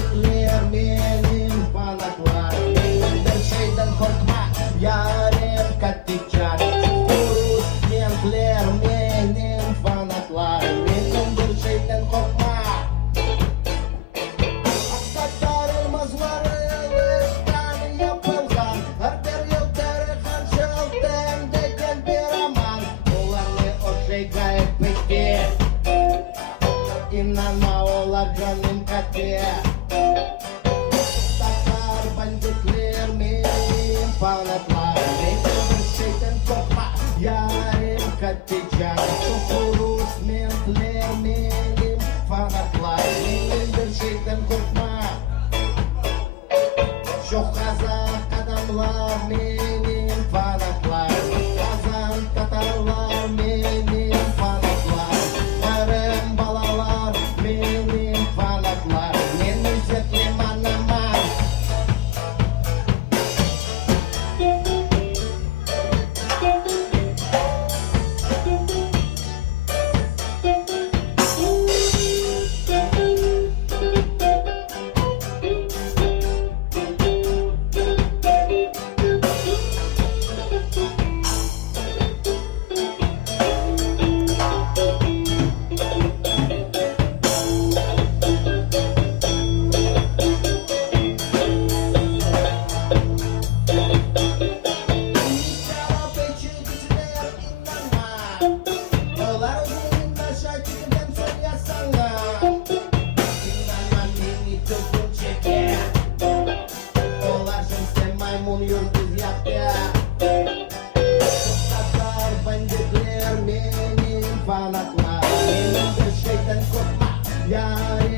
banditler benim fanatlar. Bir şeyden korkma yarim Katican. Kurus renkler benim fanatlar. Benim bir şeyden korkma. Aktarılmazları ışıktan yapılgan. Her bir yıl tarixan şıldım degen bir aman. Olarlı o şey gayet peki. İnanma olar canım katı. Takar banditler benim fanatlar. Benim bir şeyden korkma yarim Katican. Kurus renkler benim fanatlar. Benim bir şeyden korkma. Çok kazak adamlar benim fanatlar. Kazan Tatarlar benim fanatlar. Karım balalar benim fanatlar. Men izzetlim anamam. Yıldız yaptı. Tatar banditler benim fanatlar. Benim bir şeyden korkma yarim